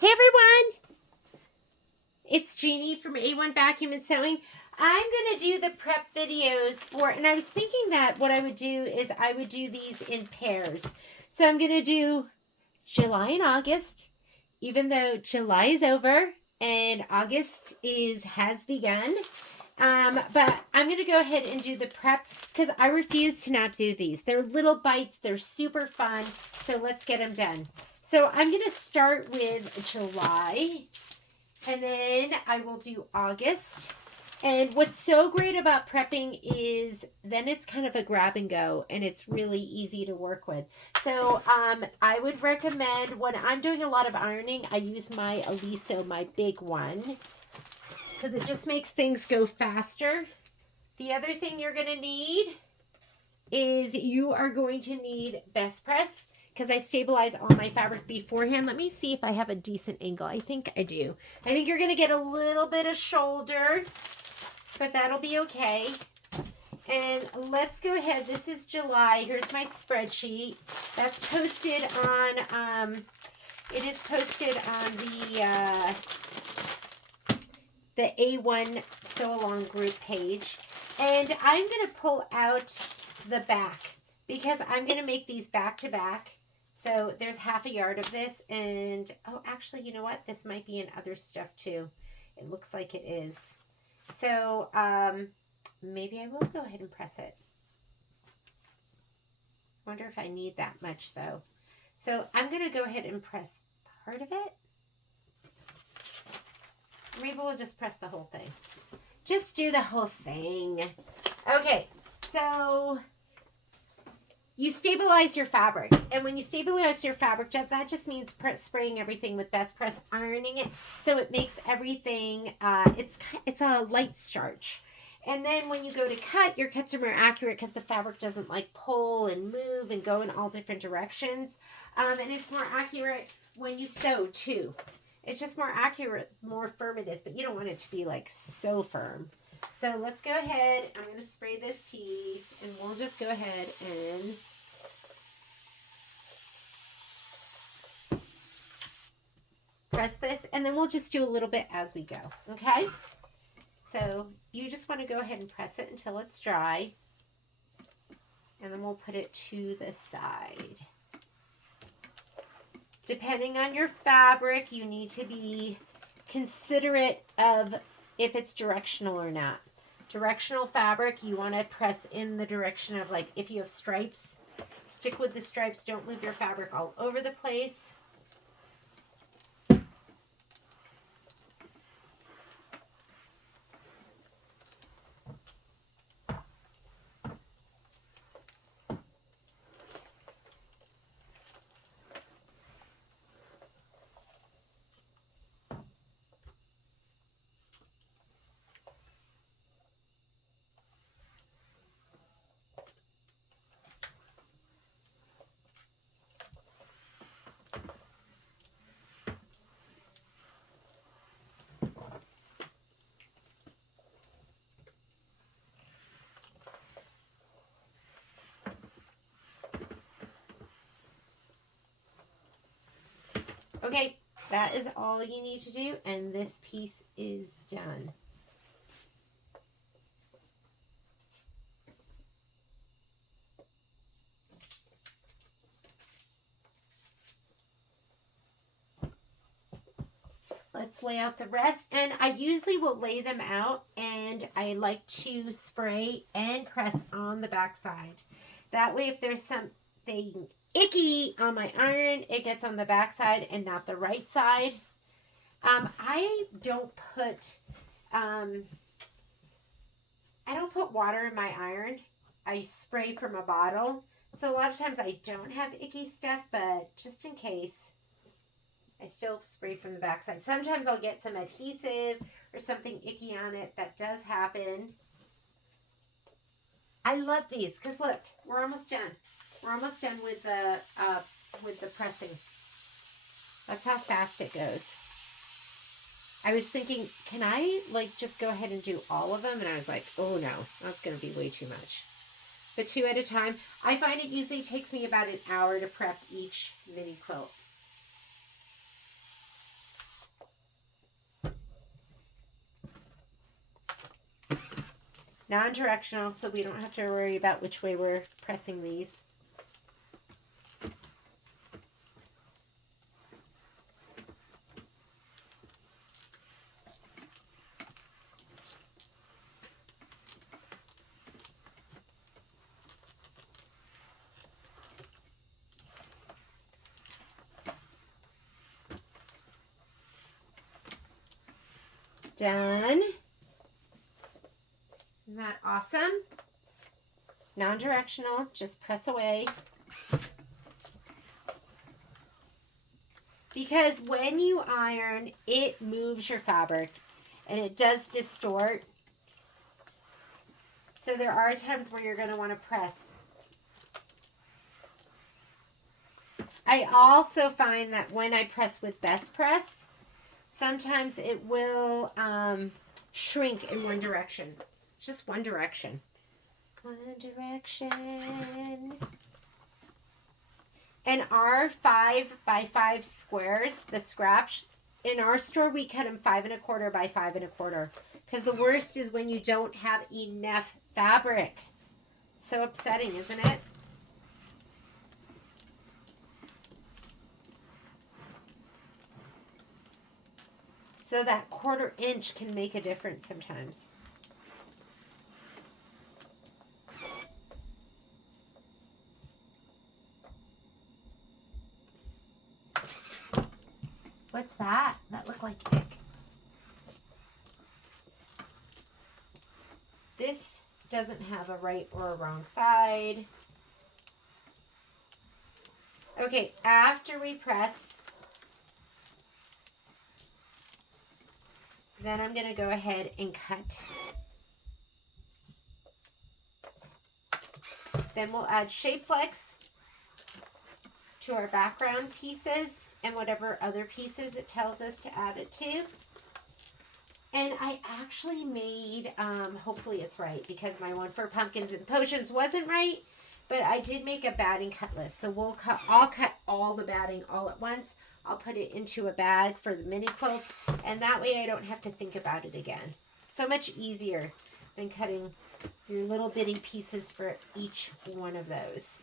Hey everyone, it's Jeannie from A1 Vacuum and Sewing. I'm going to do the prep videos for, and I was thinking that what I would do is I would do these in pairs. So I'm going to do July and August, even though July is over and August has begun. But I'm going to go ahead and do the prep because I refuse to not do these. They're little bites. They're super fun. So let's get them done. So I'm going to start with July and then I will do August. And what's so great about prepping is then it's kind of a grab and go and it's really easy to work with. So I would recommend when I'm doing a lot of ironing, I use my Aliso, my big one, because it just makes things go faster. The other thing you're going to need is you are going to need Best Press because I stabilize all my fabric beforehand. Let me see if I have a decent angle. I think I do. I think you're going to get a little bit of shoulder, but that'll be okay. And let's go ahead. This is July. Here's my spreadsheet. That's posted on, it is posted on the A1 Sew Along group page. And I'm going to pull out the back because I'm going to make these back to back. So there's half a yard of this. And, oh, actually, you know what? This might be in other stuff too. It looks like it is. So maybe I will go ahead and press it. Wonder if I need that much though. So I'm going to go ahead and press part of it. Maybe we'll just press the whole thing. Just do the whole thing. Okay, so you stabilize your fabric. And when you stabilize your fabric, that just means spraying everything with Best Press, ironing it. So it makes everything, it's a light starch. And then when you go to cut, your cuts are more accurate because the fabric doesn't like pull and move and go in all different directions. And it's more accurate when you sew too. It's just more accurate, more firm it is, but you don't want it to be like so firm. So let's go ahead. I'm going to spray this piece and we'll just go ahead and press this and then we'll just do a little bit as we go. Okay. So you just want to go ahead and press it until it's dry and then we'll put it to the side. Depending on your fabric, you need to be considerate of if it's directional or not. Directional fabric, you want to press in the direction of, like, if you have stripes, stick with the stripes. Don't move your fabric all over the place. Okay, that is all you need to do, and this piece is done. Let's lay out the rest, and I usually will lay them out, and I like to spray and press on the back side. That way, if there's something icky on my iron, it gets on the back side and not the right side. I don't put water in my iron. I spray from a bottle. So a lot of times I don't have icky stuff, but just in case, I still spray from the backside. Sometimes I'll get some adhesive or something icky on it. That does happen. I love these because look, we're almost done. We're almost done with the pressing. That's how fast it goes. I was thinking, can I like just go ahead and do all of them? And I was like, oh no, that's going to be way too much. But 2 at a time. I find it usually takes me about an hour to prep each mini quilt. Non-directional, so we don't have to worry about which way we're pressing these. Done. Isn't that awesome? Non-directional, just press away. Because when you iron, it moves your fabric and it does distort. So there are times where you're going to want to press. I also find that when I press with Best Press, sometimes it will shrink in one direction. It's just one direction. One direction. And our 5x5 squares, the scraps, in our store we cut them 5 1/4 by 5 1/4. Because the worst is when you don't have enough fabric. So upsetting, isn't it? So that 1/4 inch can make a difference sometimes. What's that? That looked like ick. This doesn't have a right or a wrong side. Okay, after we press, then I'm going to go ahead and cut. Then we'll add Shape Flex to our background pieces and whatever other pieces it tells us to add it to. And I actually made, hopefully it's right, because my one for pumpkins and potions wasn't right, but I did make a batting cut list. So I'll cut all the batting all at once. I'll put it into a bag for the mini quilts, and that way I don't have to think about it again. So much easier than cutting your little bitty pieces for each one of those.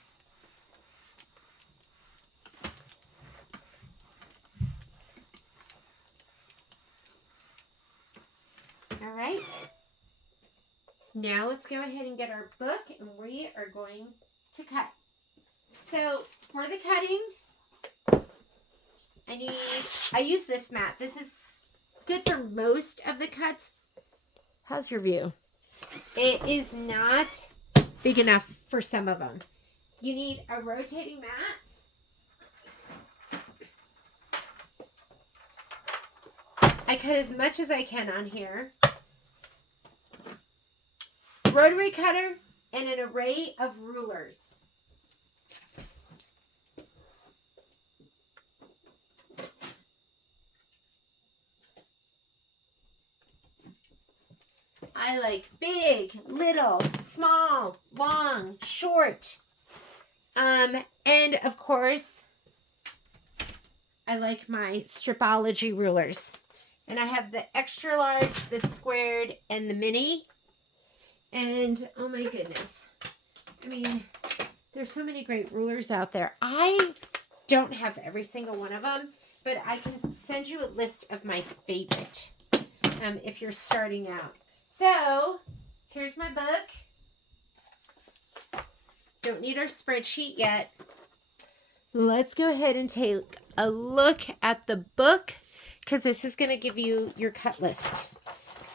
All right. Now let's go ahead and get our book, and we are going to cut. So for the cutting, I use this mat. This is good for most of the cuts. How's your view? It is not big enough for some of them. You need a rotating mat. I cut as much as I can on here. Rotary cutter and an array of rulers. I like big, little, small, long, short. And of course, I like my Stripology rulers. And I have the extra large, the squared, and the mini. And oh my goodness. I mean, there's so many great rulers out there. I don't have every single one of them, but I can send you a list of my favorite if you're starting out. So, here's my book. Don't need our spreadsheet yet. Let's go ahead and take a look at the book, because this is going to give you your cut list.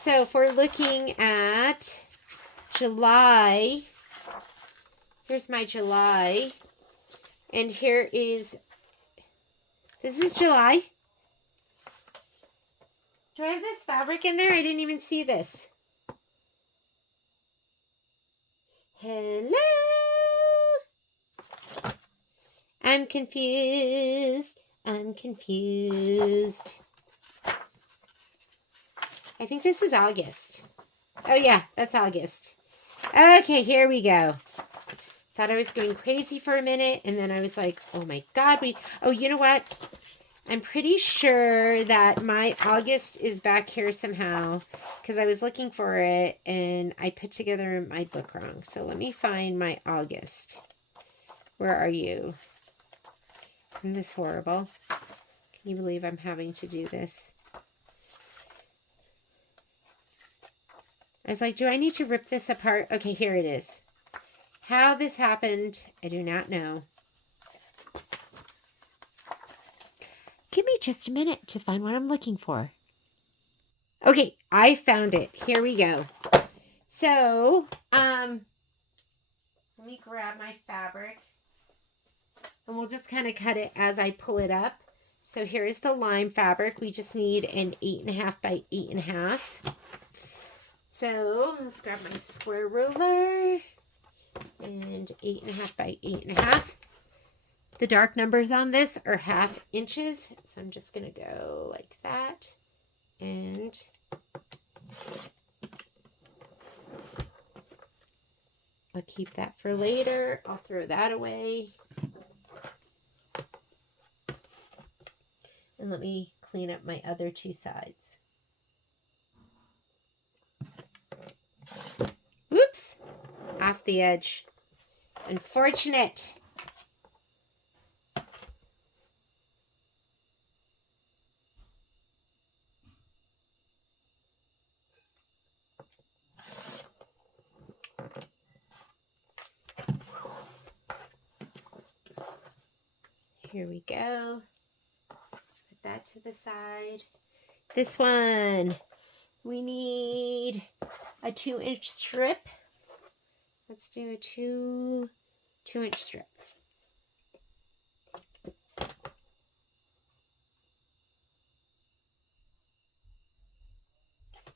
So, if we're looking at July, here's my July, and here is, this is July. Do I have this fabric in there? I didn't even see this. Hello? I'm confused. I'm confused. I think this is August. Oh yeah, that's August. Okay, here we go. Thought I was going crazy for a minute, and then I was like, oh my God. Oh, you know what? I'm pretty sure that my August is back here somehow because I was looking for it and I put together my book wrong. So let me find my August. Where are you? Isn't this horrible? Can you believe I'm having to do this? I was like, do I need to rip this apart? Okay, here it is. How this happened, I do not know. Give me just a minute to find what I'm looking for. Okay, I found it. Here we go. So, let me grab my fabric. And we'll just kind of cut it as I pull it up. So here's the lime fabric. We just need an 8.5 by 8.5. So let's grab my square ruler. And 8.5 by 8.5. The dark numbers on this are 1/2 inches. So I'm just going to go like that. And I'll keep that for later. I'll throw that away. And let me clean up my other two sides. Whoops! Off the edge. Unfortunate. Here we go. Put that to the side. This one, we need a 2-inch strip. Let's do a 2-inch strip.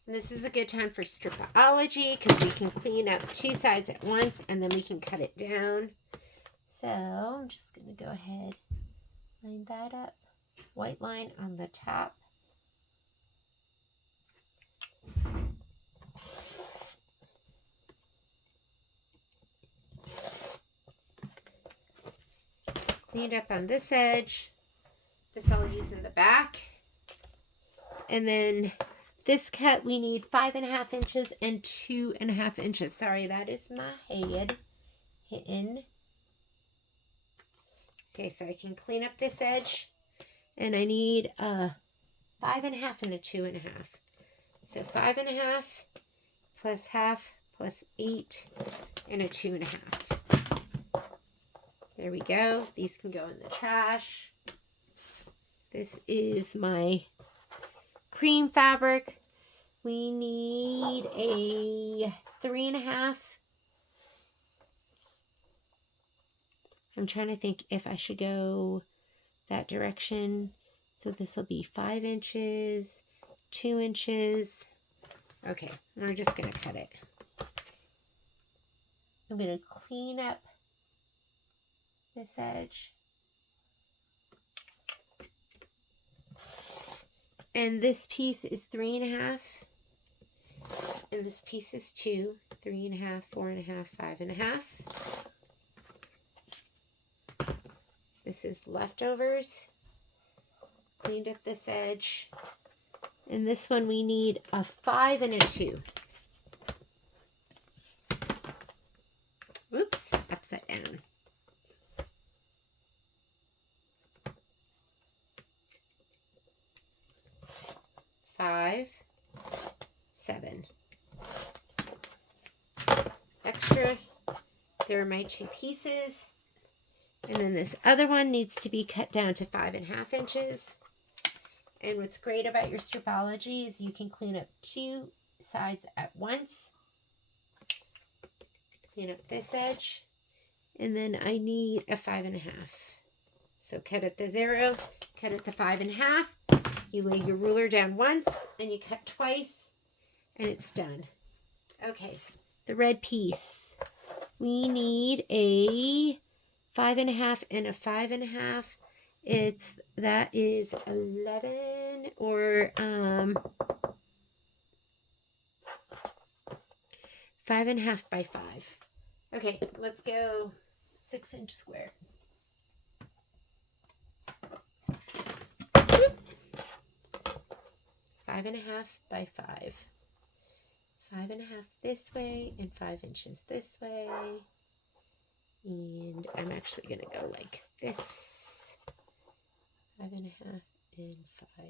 And this is a good time for stripology because we can clean up two sides at once and then we can cut it down. So I'm just going to go ahead, line that up. White line on the top. Cleaned up on this edge. This I'll use in the back. And then this cut, we need 5.5 inches and 2.5 inches. Sorry, that is my head hitting. Okay, so I can clean up this edge. And I need a 5.5 and a 2.5. So 5.5 plus 1/2 plus 8 and a 2.5. There we go. These can go in the trash. This is my cream fabric. We need a 3.5. I'm trying to think if I should go that direction. So this will be 5 inches, 2 inches. Okay, we're just going to cut it. I'm going to clean up this edge. And this piece is 3.5. And this piece is 2. 3.5, 4.5, 5.5. This is leftovers. Cleaned up this edge. And this one we need a 5 and a 2. Oops, upside down. Five, 7. Extra. There are my two pieces. And then this other one needs to be cut down to 5.5 inches. And what's great about your stripology is you can clean up two sides at once. Clean up this edge. And then I need a 5.5. So cut at the 0, cut at the 5.5. You lay your ruler down once and you cut twice and it's done. Okay, the red piece. We need a 5.5 and a 5.5. That is 11 or 5.5 by 5. Okay, let's go 6-inch square. 5.5 by 5. 5.5 this way and 5 inches this way. And I'm actually going to go like this. 5.5 and 5.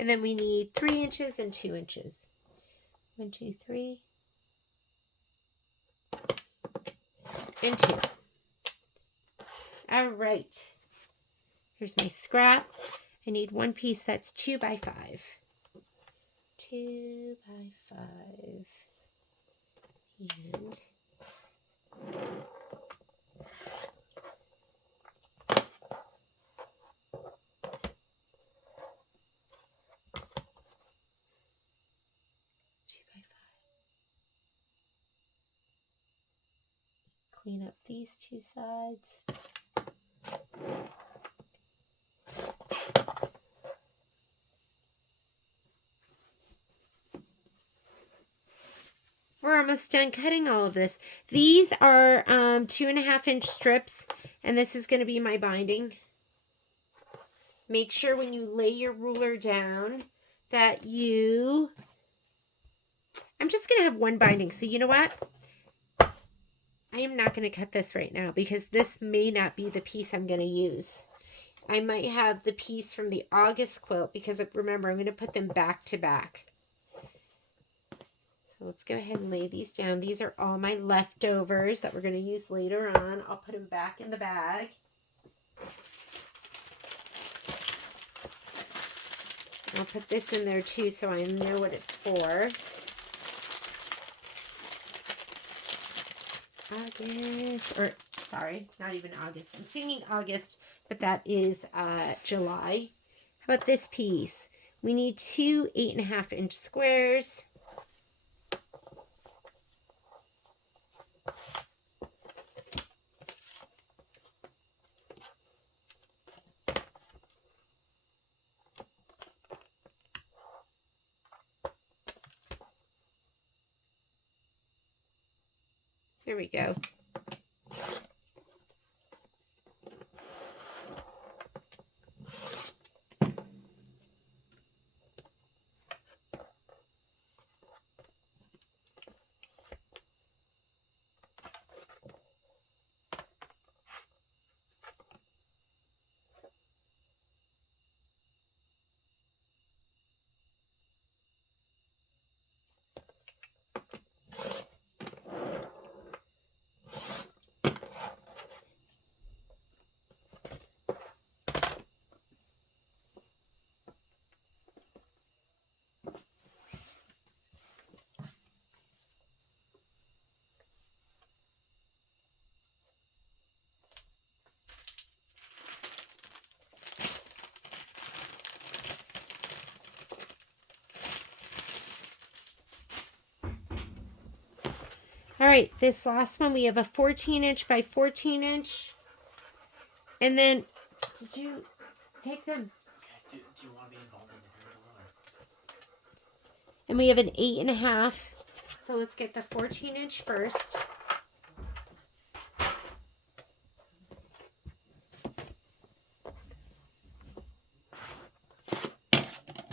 And then we need 3 inches and 2 inches. 1, 2, 3. And 2. All right. Here's my scrap. I need one piece that's 2 by 5. 2 by 5. And clean up these two sides. We're almost done cutting all of this. These are 2.5-inch strips, and this is going to be my binding. Make sure when you lay your ruler down that you... I'm just going to have one binding. So you know what? I am not going to cut this right now because this may not be the piece I'm going to use. I might have the piece from the August quilt because remember, I'm going to put them back to back. So let's go ahead and lay these down. These are all my leftovers that we're going to use later on. I'll put them back in the bag. I'll put this in there too so I know what it's for. August, or sorry, not even August. I'm singing August, but that is July. How about this piece? We need 2 8.5-inch squares. There we go. All right, this last one, we have a 14-inch by 14-inch. And then, did you take them? Okay. Do you want to be involved in the handle? And we have an 8.5. So let's get the 14-inch first.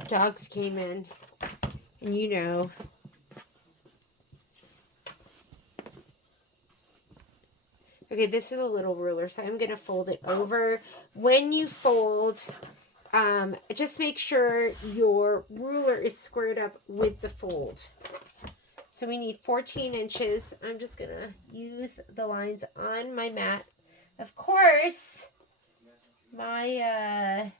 Dogs came in, and you know. Okay, this is a little ruler, so I'm going to fold it over. When you fold, just make sure your ruler is squared up with the fold. So we need 14 inches. I'm just going to use the lines on my mat. Of course, my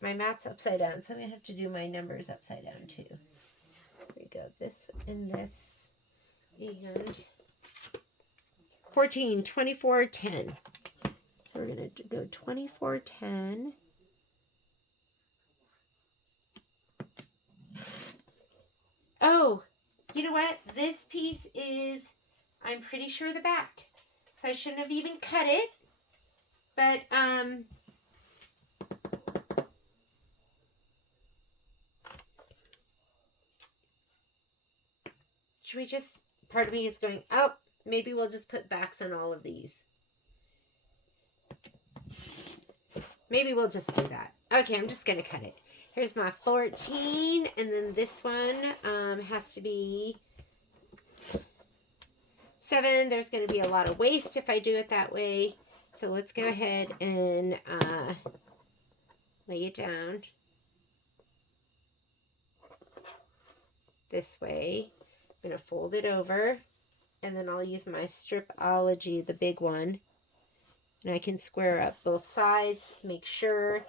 mat's upside down, so I'm going to have to do my numbers upside down too. Here we go, this and this, and 14, 24, 10. So we're going to go 24, 10. Oh, You know what? This piece is, I'm pretty sure, the back. So I shouldn't have even cut it. But, should we just, part of me is going, oh, maybe we'll just put backs on all of these. Maybe we'll just do that. Okay, I'm just going to cut it. Here's my 14, and then this one has to be 7. There's going to be a lot of waste if I do it that way. So let's go ahead and lay it down this way. I'm going to fold it over, and then I'll use my Stripology, the big one. And I can square up both sides. Make sure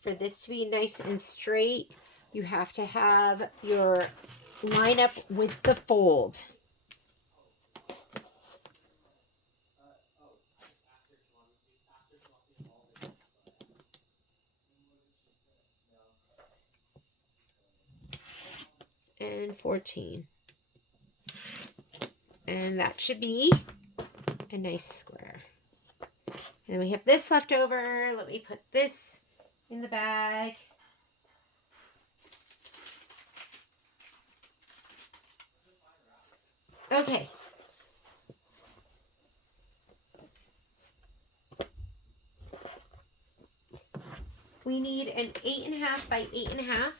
for this to be nice and straight, you have to have your line up with the fold. And 14. And that should be a nice square. And then we have this left over. Let me put this in the bag. Okay. We need an 8.5 by 8.5.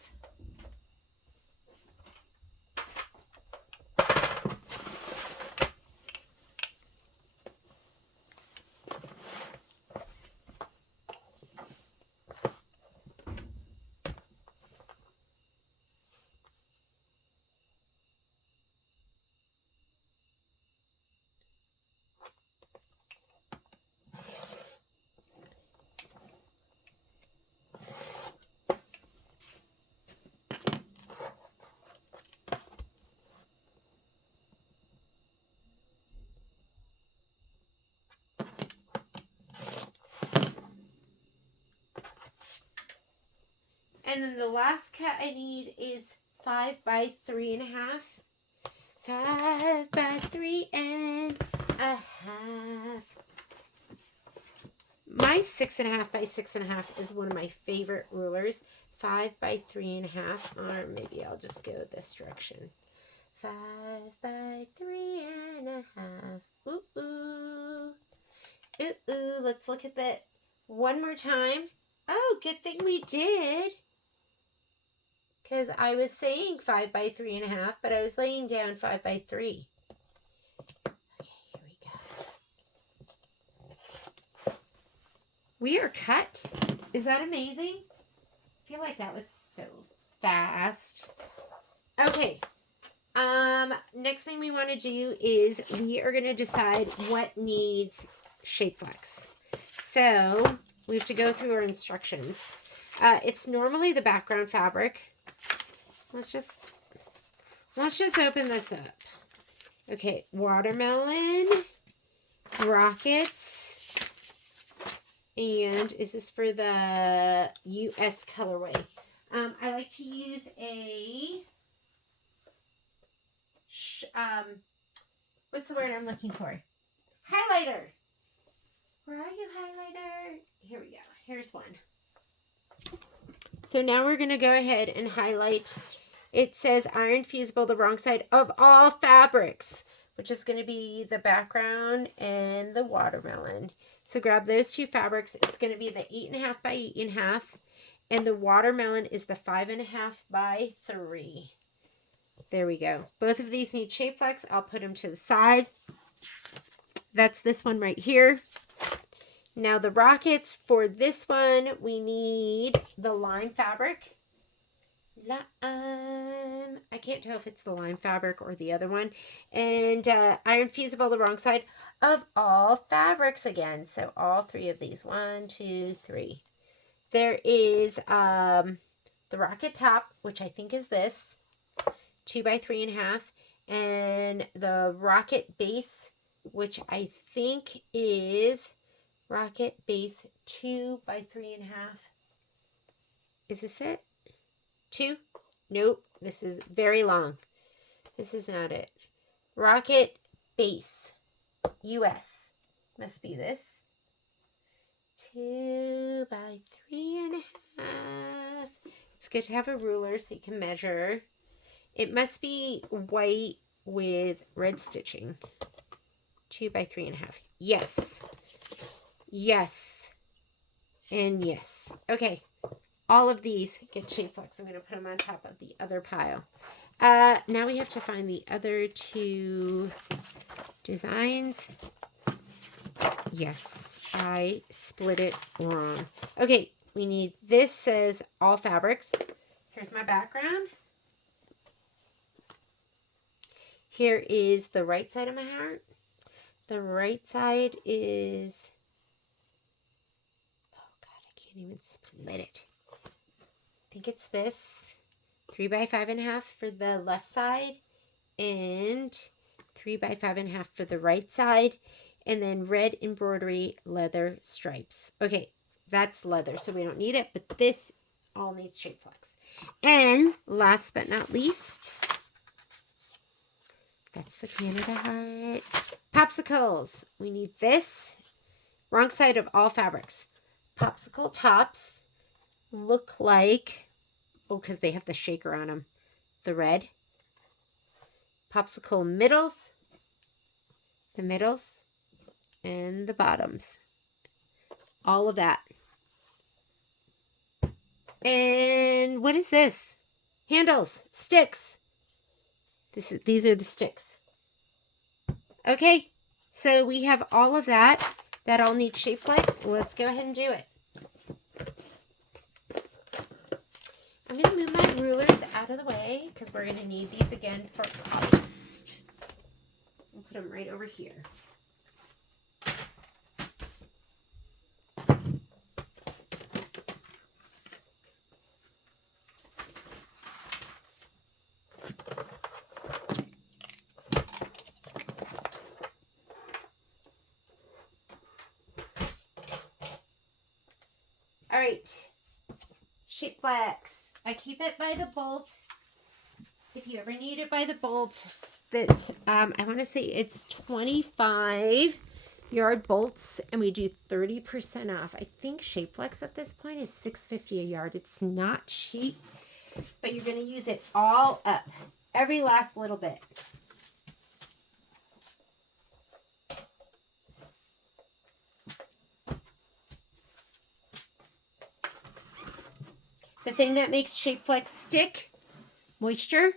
And then the last cut I need is 5 by 3.5. 5 by 3.5. My 6.5 by 6.5 is one of my favorite rulers. 5 by 3.5, or maybe I'll just go this direction. 5 by 3.5. Ooh, ooh. Ooh, ooh. Let's look at that one more time. Oh, good thing we did. Because I was saying 5 by 3.5, but I was laying down 5 by 3. Okay, here we go. We are cut. Is that amazing? I feel like that was so fast. Okay. Next thing we want to do is we are going to decide what needs shape flex. So we have to go through our instructions. It's normally the background fabric. Let's just open this up. Okay, watermelon, rockets, and is this for the US colorway? I like to use a what's the word I'm looking for? Highlighter. Where are you, highlighter? Here we go. Here's one. So now we're going to go ahead and highlight. It says iron fusible, the wrong side of all fabrics, which is going to be the background and the watermelon. So grab those two fabrics. It's going to be the 8.5 by 8.5, and the watermelon is the 5.5 by 3. There we go. Both of these need shape flex. I'll put them to the side. That's this one right here. Now the rockets, for this one, we need the lime fabric. I can't tell if it's the lime fabric or the other one. And iron fusible, the wrong side of all fabrics again. So all 3 of these. 1, 2, 3. There is the rocket top, which I think is this. 2 by 3.5. And the rocket base, which I think is rocket base 2 by 3.5. Is this it? 2? Nope. This is very long. This is not it. Rocket Base US. Must be this. 2 by 3.5. It's good to have a ruler so you can measure. It must be white with red stitching. 2 by 3.5. Yes. Yes. And yes. Okay. All of these get shape flex. I'm going to put them on top of the other pile. Now we have to find the other two designs. Yes, I split it wrong. Okay, we need, this says all fabrics. Here's my background. Here is the right side of my heart. The right side is, oh God, I can't even split it. I think it's this. 3 by 5.5 for the left side and 3 by 5.5 for the right side. And then red embroidery leather stripes. Okay, that's leather, so we don't need it, but this all needs shape flex. And last but not least, that's the Canada heart. Popsicles. We need this. Wrong side of all fabrics. Popsicle tops look like, oh, because they have the shaker on them, the red. Popsicle middles, the middles, and the bottoms. All of that. And what is this? Handles, sticks. These are the sticks. Okay, so we have all of that. That all needs shape flex. Let's go ahead and do it. I'm going to move my rulers out of the way because we're going to need these again for August. We'll put them right over here. All right, shape flex. I keep it by the bolt. If you ever need it by the bolt, that's I want to say it's 25-yard bolts, and we do 30% off. I think shape flex at this point is $6.50 a yard. It's not cheap, but you're going to use it all up, every last little bit. The thing that makes shape flex stick, moisture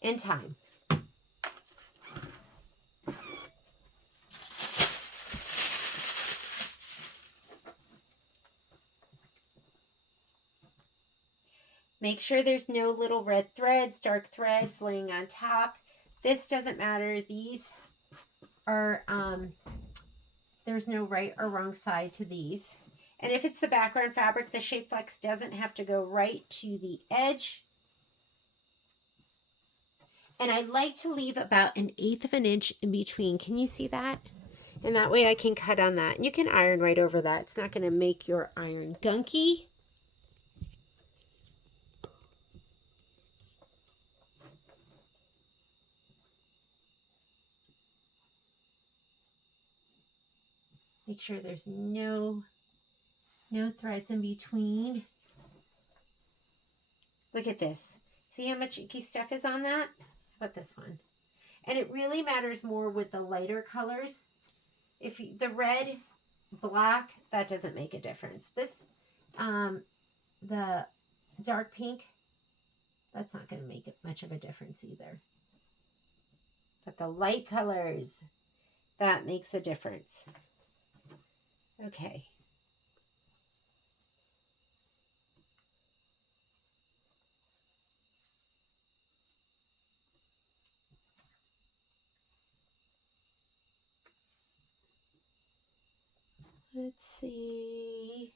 and time. Make sure there's no little red threads, dark threads laying on top. This doesn't matter. These are, there's no right or wrong side to these. And if it's the background fabric, the shape flex doesn't have to go right to the edge. And I like to leave about 1/8 of an inch in between. Can you see that? And that way I can cut on that. And you can iron right over that. It's not going to make your iron gunky. Make sure there's no threads in between. Look at this. See how much icky stuff is on that? How about this one? And it really matters more with the lighter colors. If you, the red, black, that doesn't make a difference. This, the dark pink, that's not going to make much of a difference either. But the light colors, that makes a difference. Okay. Let's see.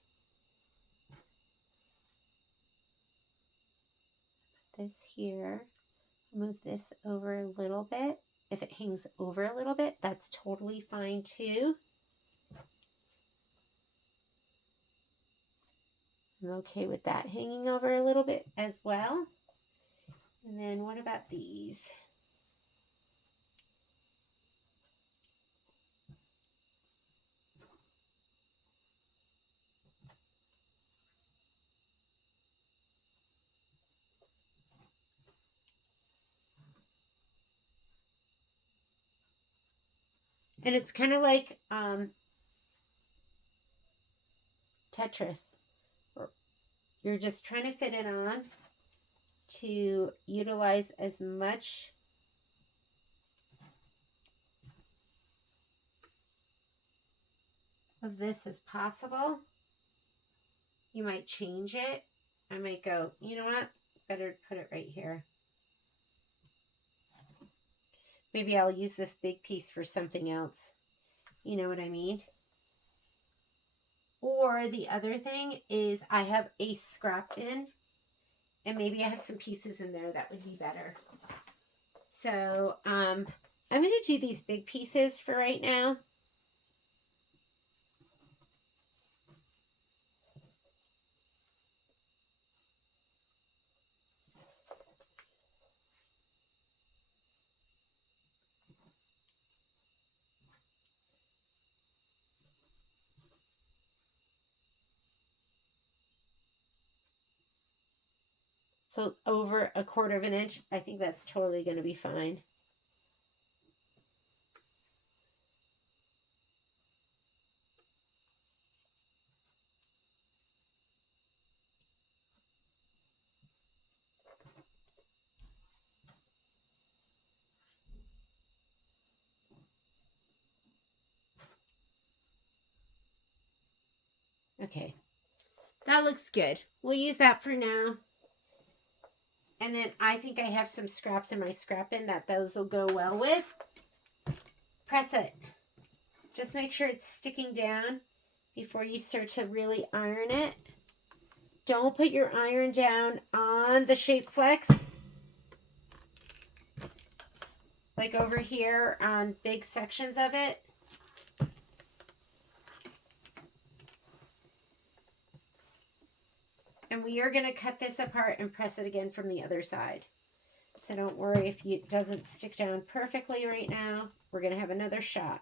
Put this here. Move this over a little bit. If it hangs over a little bit, that's totally fine too. I'm okay with that hanging over a little bit as well. And then what about these? And it's kind of like Tetris. You're just trying to fit it on to utilize as much of this as possible. You might change it. I might go, you know what? Better put it right here. Maybe I'll use this big piece for something else. You know what I mean? Or the other thing is I have a scrap bin, and maybe I have some pieces in there that would be better. So I'm going to do these big pieces for right now. So over 1/4 of an inch, I think that's totally going to be fine. Okay, that looks good. We'll use that for now. And then I think I have some scraps in my scrap bin that those will go well with. Press it. Just make sure it's sticking down before you start to really iron it. Don't put your iron down on the shape flex. Like over here on big sections of it. And we are going to cut this apart and press it again from the other side. So don't worry if it doesn't stick down perfectly right now. We're going to have another shot.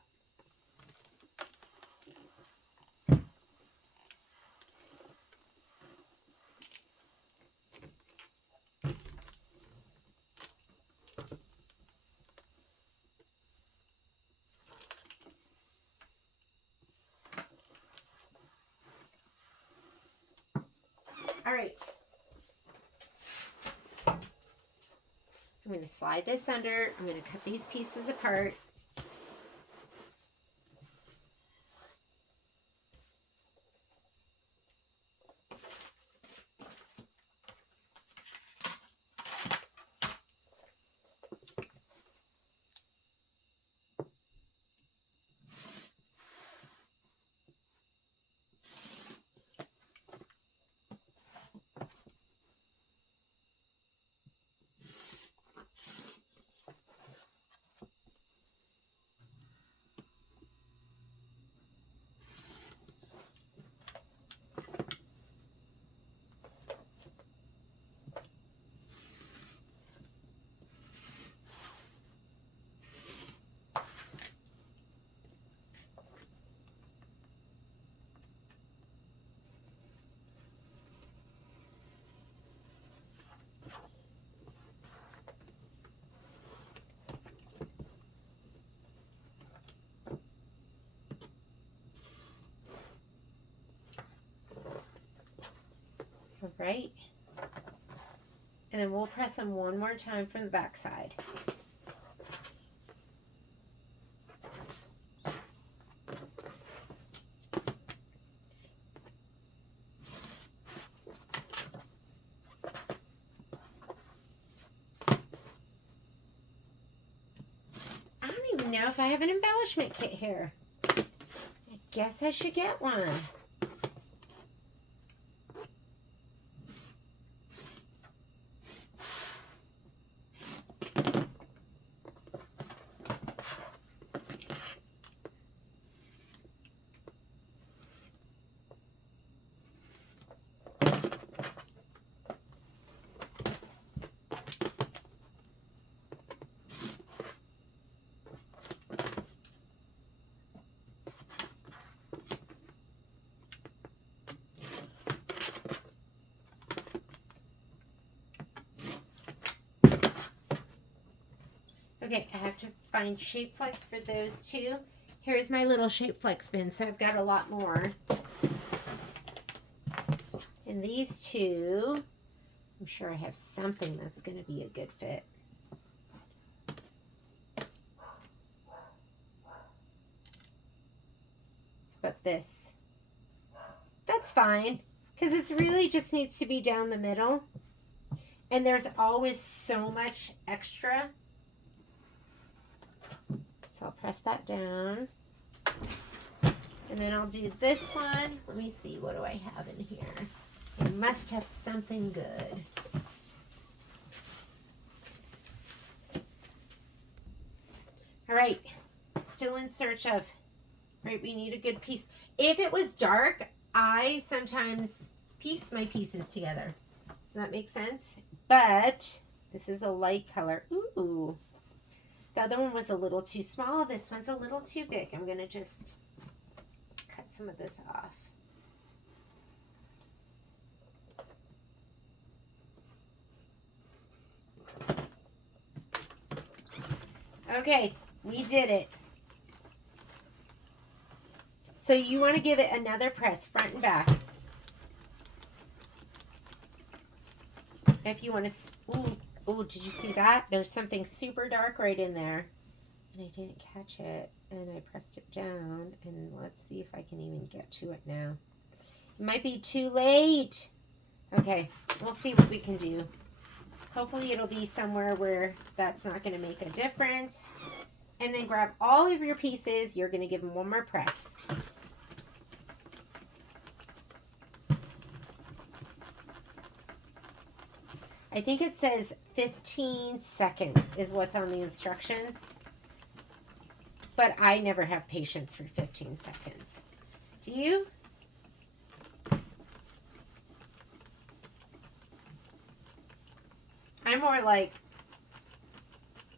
All right. I'm going to slide this under. I'm going to cut these pieces apart. All right. And then we'll press them one more time from the back side. I don't even know if I have an embellishment kit here. I guess I should get one. Okay, I have to find shape flex for those two. Here's my little shape flex bin, so I've got a lot more. And these two, I'm sure I have something that's going to be a good fit. But this, that's fine, because it really just needs to be down the middle. And there's always so much extra. So I'll press that down. And then I'll do this one. Let me see, what do I have in here? I must have something good. All right, still in search of, right, we need a good piece. If it was dark, I sometimes piece my pieces together. Does that make sense? But this is a light color. Ooh. The other one was a little too small. This one's a little too big. I'm going to just cut some of this off. Okay, we did it. So you want to give it another press, front and back. If you want to, ooh, did you see that? There's something super dark right in there. And I didn't catch it, and I pressed it down, and let's see if I can even get to it now. It might be too late. Okay, we'll see what we can do. Hopefully it'll be somewhere where that's not going to make a difference. And then grab all of your pieces. You're going to give them one more press. I think it says 15 seconds is what's on the instructions. But I never have patience for 15 seconds. Do you? I'm more like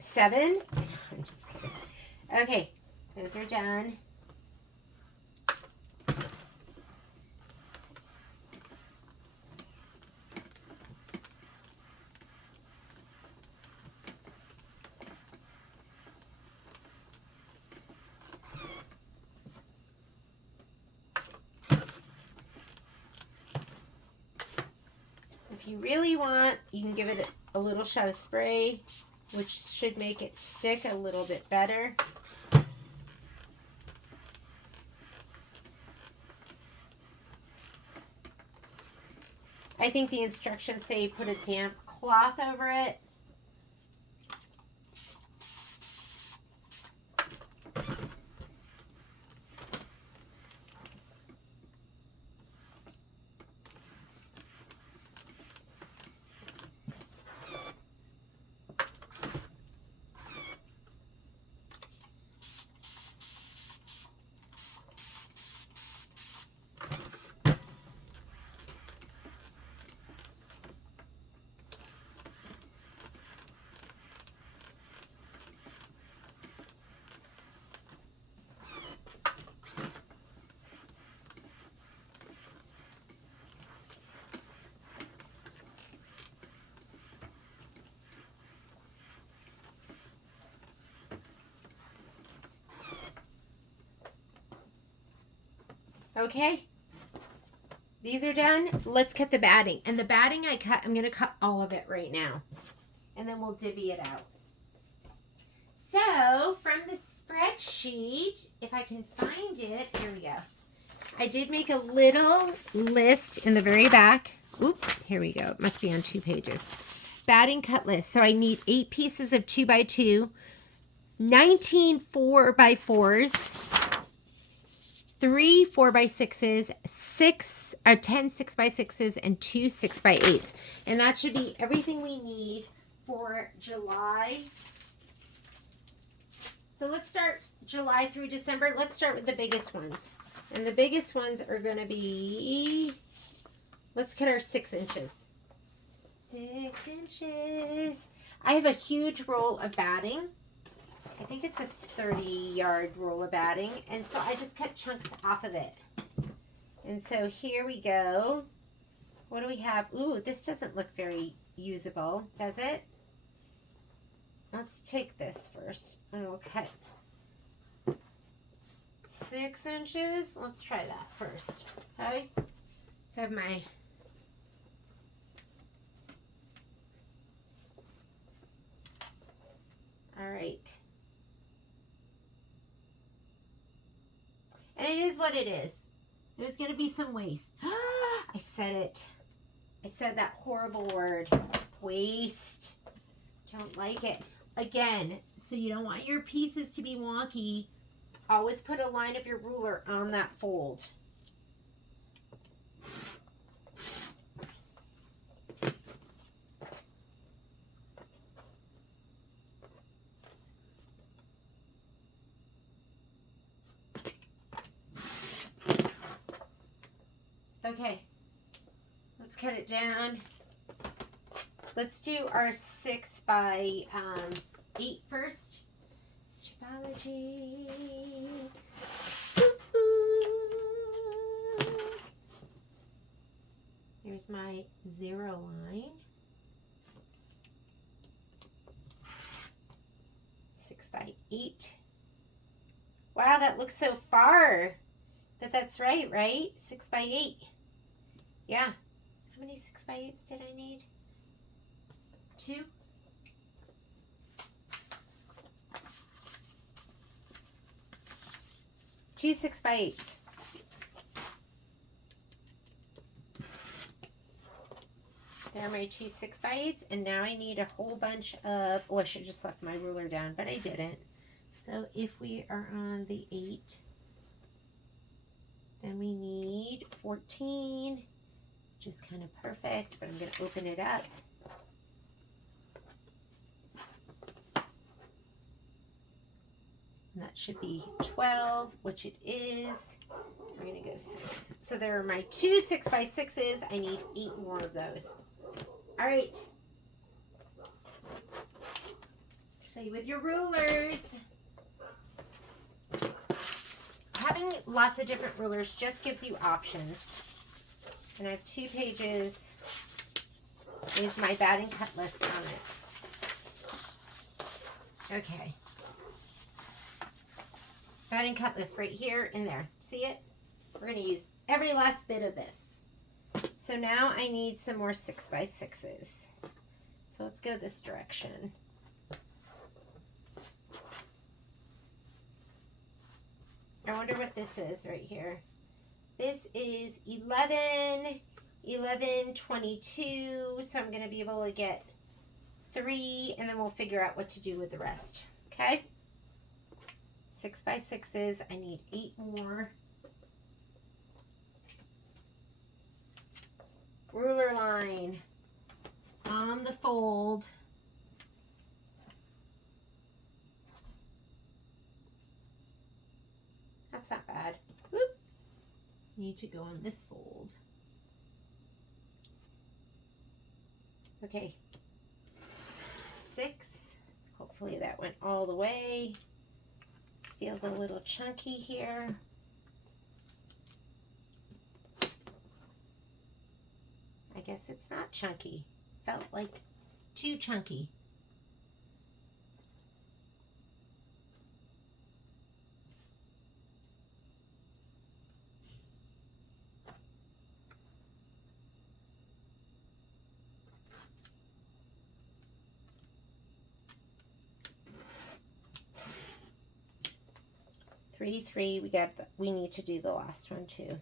7. I'm just kidding. Okay, those are done. If you really want, you can give it a little shot of spray, which should make it stick a little bit better. I think the instructions say put a damp cloth over it. Okay, these are done. Let's cut the batting. And the batting I cut, I'm going to cut all of it right now. And then we'll divvy it out. So, from the spreadsheet, if I can find it, here we go. I did make a little list in the very back. Oop, here we go. It must be on 2 pages. Batting cut list. So I need 8 pieces of 2x2, 19 4x4s, 3 4x6s, 10 6x6s, and 2 6x8s. And that should be everything we need for July. So let's start July through December. Let's start with the biggest ones. And the biggest ones are going to be, let's cut our 6 inches. 6 inches. I have a huge roll of batting. I think it's a 30-yard roll of batting. And so I just cut chunks off of it. And so here we go. What do we have? Ooh, this doesn't look very usable, does it? Let's take this first and we'll cut 6 inches. Let's try that first. Okay. Let's have my all right. And it is what it is. There's going to be some waste. I said it. I said that horrible word. Waste. Don't like it. Again, so you don't want your pieces to be wonky. Always put a line of your ruler on that fold. Okay, let's cut it down. Let's do our 6 by 8 first. Stripology. Here's my 0 line. 6 by 8. Wow, that looks so far. But that's right? 6 by 8. Yeah. How many 6 by 8s did I need? 2. Two 6 by 8s. There are my 2 6 by 8s, and now I need a whole bunch of, oh, I should have just left my ruler down, but I didn't. So if we are on the 8, then we need 14, which is kind of perfect, but I'm going to open it up. And that should be 12, which it is. We're going to go 6. So there are my 2 6 by 6s. I need 8 more of those. All right. Play with your rulers. Having lots of different rulers just gives you options. And I have 2 pages with my bad and cut list on it. Okay. Bad and cut list right here and there. See it? We're going to use every last bit of this. So now I need some more 6 by 6s. So let's go this direction. I wonder what this is right here. This is 11, 11, 22. So I'm going to be able to get 3, and then we'll figure out what to do with the rest. Okay? 6 by 6s. I need 8 more. Ruler line on the fold. That's not bad. Whoop. Need to go on this fold. Okay. 6. Hopefully that went all the way. This feels a little chunky here. I guess it's not chunky. Felt like too chunky. Three. We need to do the last one too.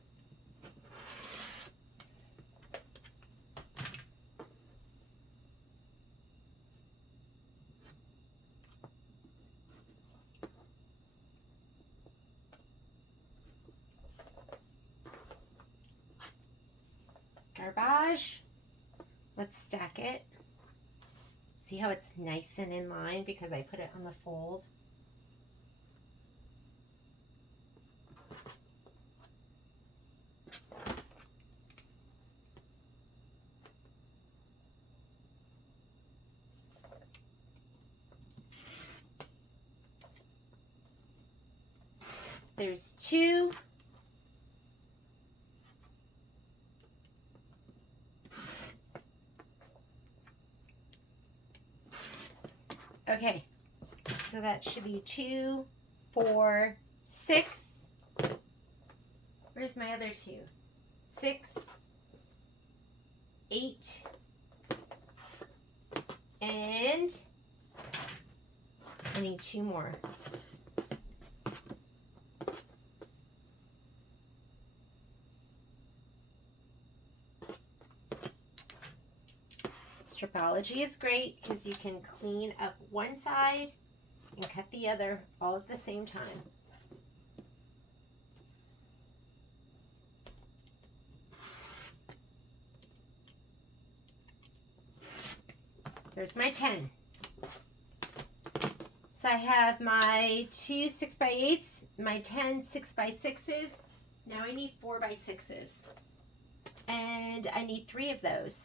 Garbage. Let's stack it. See how it's nice and in line because I put it on the fold. There's 2. Okay, so that should be 2, 4, 6. Where's my other 2? 6, 8, and I need 2 more. Stripology is great because you can clean up one side and cut the other all at the same time. There's my 10. So I have my 2 6x8s, my 10 6x6s. Now I need 4x6s. And I need 3 of those.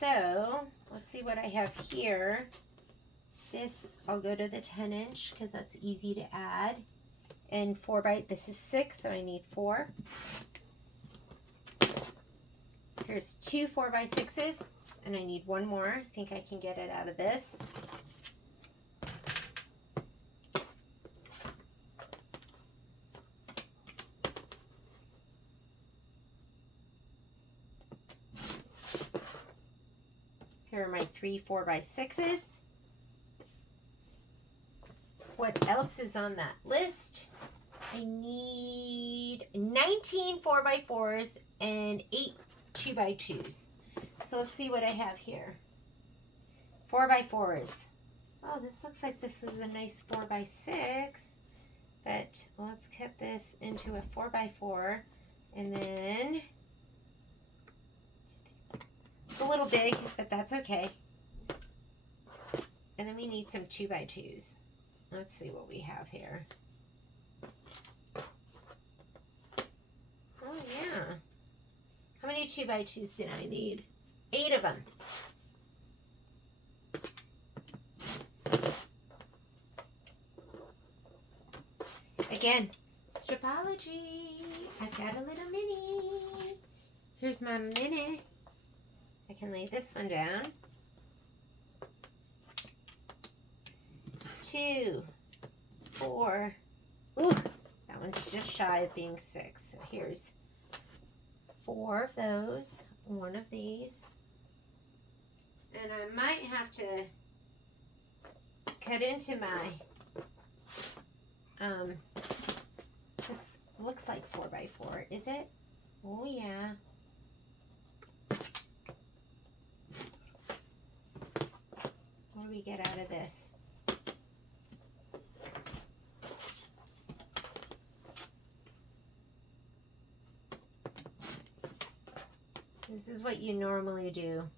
So let's see what I have here. This, I'll go to the 10 inch because that's easy to add. And this is 6, so I need 4. Here's 2 4x6s. And I need 1 more. I think I can get it out of this. Here are my 3 4x6s. What else is on that list? I need 19 4x4s and 8 2x2s. So let's see what I have here. 4x4s. Oh, this looks like this was a nice 4x6. But let's cut this into a 4x4. And then it's a little big, but that's okay. And then we need some 2x2s. Let's see what we have here. Oh, yeah. How many 2x2s did I need? 8 of them. Again, stripology. I've got a little mini. Here's my mini. I can lay this one down. 2, 4. Ooh, that one's just shy of being 6. So here's 4 of those, 1 of these. And I might have to cut into my, this looks like 4x4, is it? Oh yeah. What do we get out of this? This is what you normally do,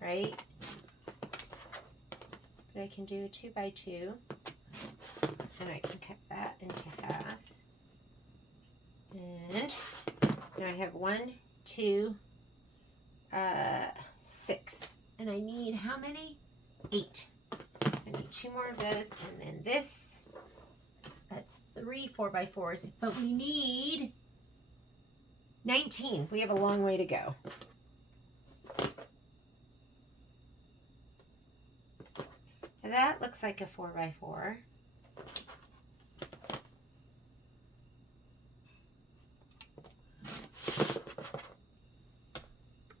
right? But I can do a 2x2, and I can cut that into half. And now I have 1, 2, 6, and I need how many? 8. I need 2 more of those, and then this. That's 3 4x4s, but we need 19. We have a long way to go. And that looks like a 4x4.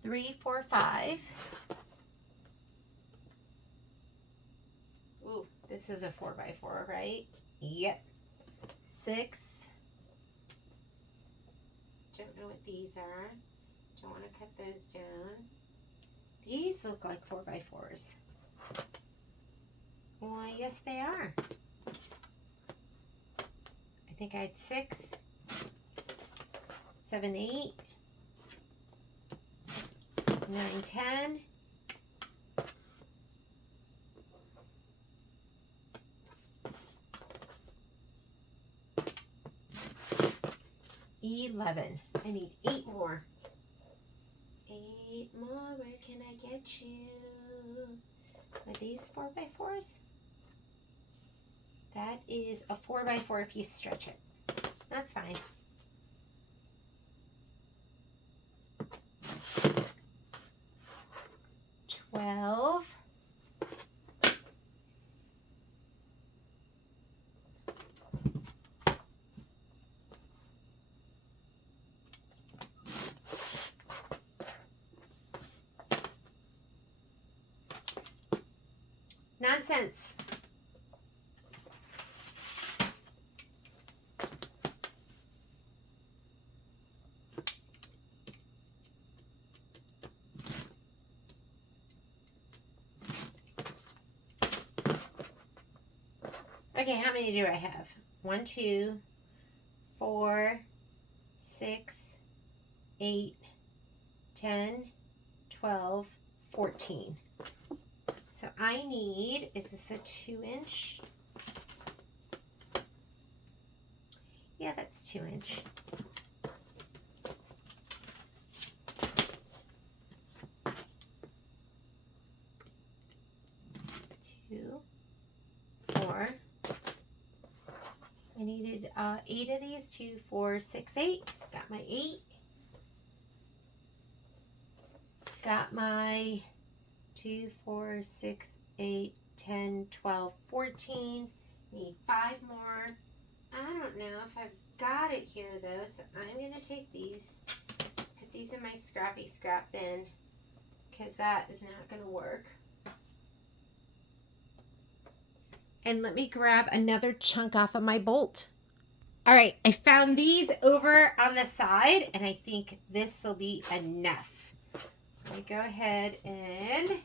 Three, 4, 5. Ooh, this is a 4x4, right? Yep. 6. Don't know what these are. Don't want to cut those down. These look like 4x4s. Well, yes, they are. I think I had 6, 7, 8, 9, 10. 11. I need 8 more. 8 more. Where can I get you? Are these 4x4s? That is a 4x4 if you stretch it. That's fine. $12. nonsense. Okay, how many do I have? 1, 2, 4, 6, 8, 10, 12, 14. So I need, is this a 2-inch? Yeah, that's 2-inch. Two, 4. I needed 8 of these. 2, 4, 6, 8. Got my 8. Got my 2, 4, 6, 8, 10, 12, 14. Need 5 more. I don't know if I've got it here though, so I'm going to take these, put these in my scrappy scrap bin, because that is not going to work. And let me grab another chunk off of my bolt. All right, I found these over on the side, and I think this will be enough. So I go ahead and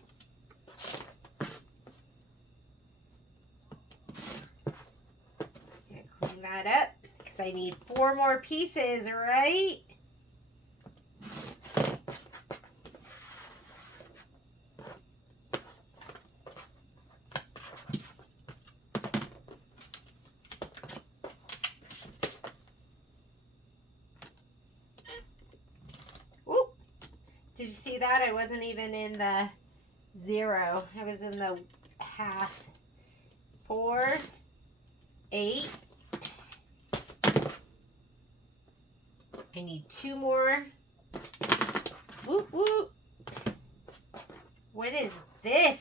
clean that up because I need 4 more pieces, right? Ooh. Did you see that? I wasn't even in the 0. I was in the half. 4, 8. I need 2 more. Whoop, whoop. What is this?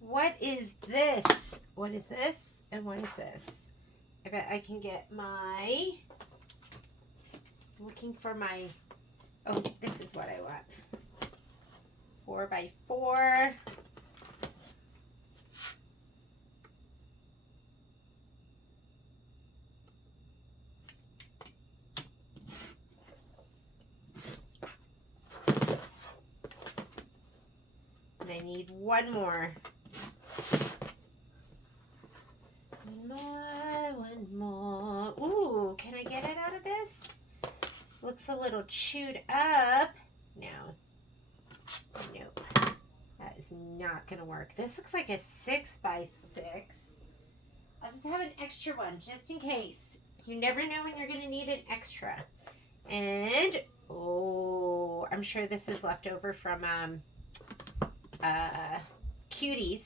What is this? What is this? And what is this? I bet I can get my, looking for my, oh, this is what I want. 4 by 4. And I need 1 more. 1 more. Ooh, can I get it out of this? Looks a little chewed up. No. Nope. That is not going to work. This looks like a 6 by 6. I'll just have an extra one just in case. You never know when you're going to need an extra. And, oh, I'm sure this is left over from Cuties.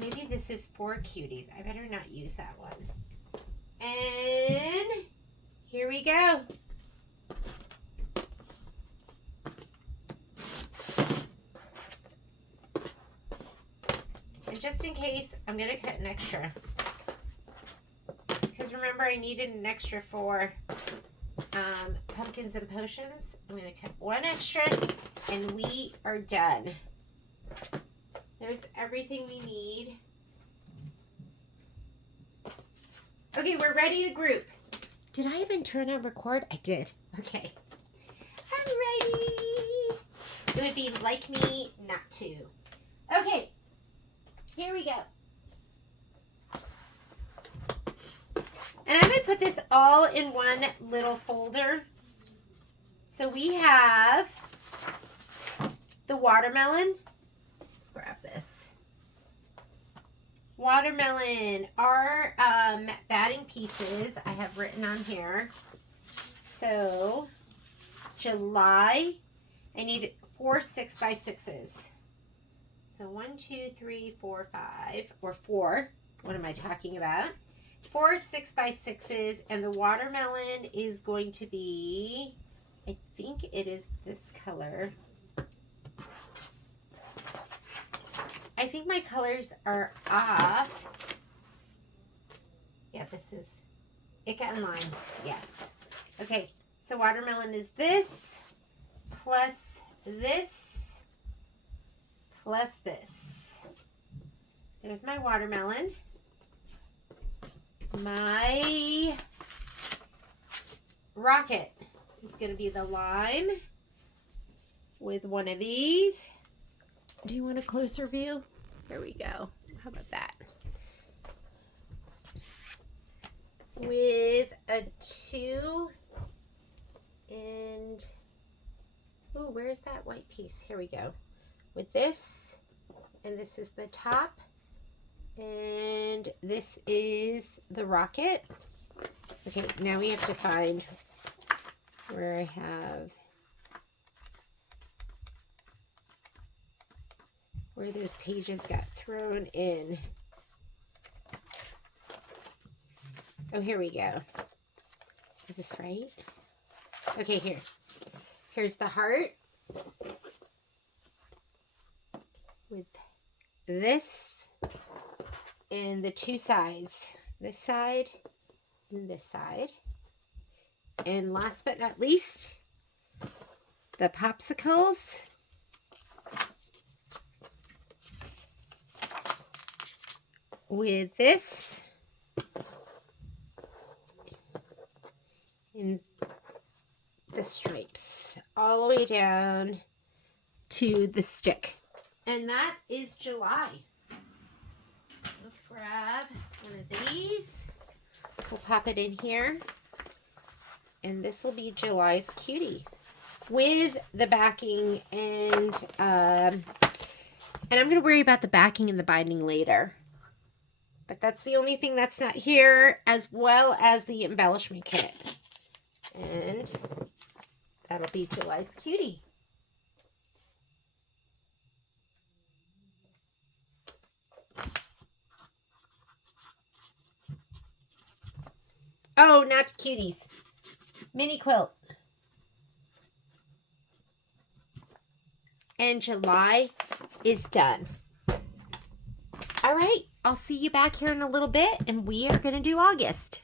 Maybe this is for Cuties. I better not use that one. And here we go. And just in case, I'm going to cut an extra. Because remember, I needed an extra for pumpkins and potions. I'm going to cut 1 extra, and we are done. There's everything we need. Okay, we're ready to group. Did I even turn on record? I did. Okay. I'm ready. It would be like me not to. Okay. Here we go. And I'm going to put this all in one little folder. So we have the watermelon. Let's grab this. Watermelon. Our batting pieces I have written on here. So July, I need 4 6 by 6s. So 1, 2, 3, 4, 5, or 4. What am I talking about? 4 6 by 6s, and the watermelon is going to be, I think it is this color. I think my colors are off. Yeah, this is Ica and Lime. Yes. Okay, so watermelon is this, plus this, plus this. There's my watermelon. My rocket is going to be the lime with one of these. Do you want a closer view? There we go. How about that? With a 2 and, oh, where's that white piece? Here we go. With this, and this is the top, and this is the rocket. Okay, now we have to find where I have, where those pages got thrown in. Oh, here we go. Is this right? Okay, here. Here's the heart with this and the 2 sides. This side and this side. And last but not least, the popsicles. With this. And the stripes all the way down to the stick. And that is July. Let's grab one of these. We'll pop it in here. And this will be July's Cuties with the backing, and I'm going to worry about the backing and the binding later. But that's the only thing that's not here, as well as the embellishment kit. And that'll be July's Cutie. Oh, not cuties. Mini quilt. And July is done. All right, I'll see you back here in a little bit, and we are going to do August.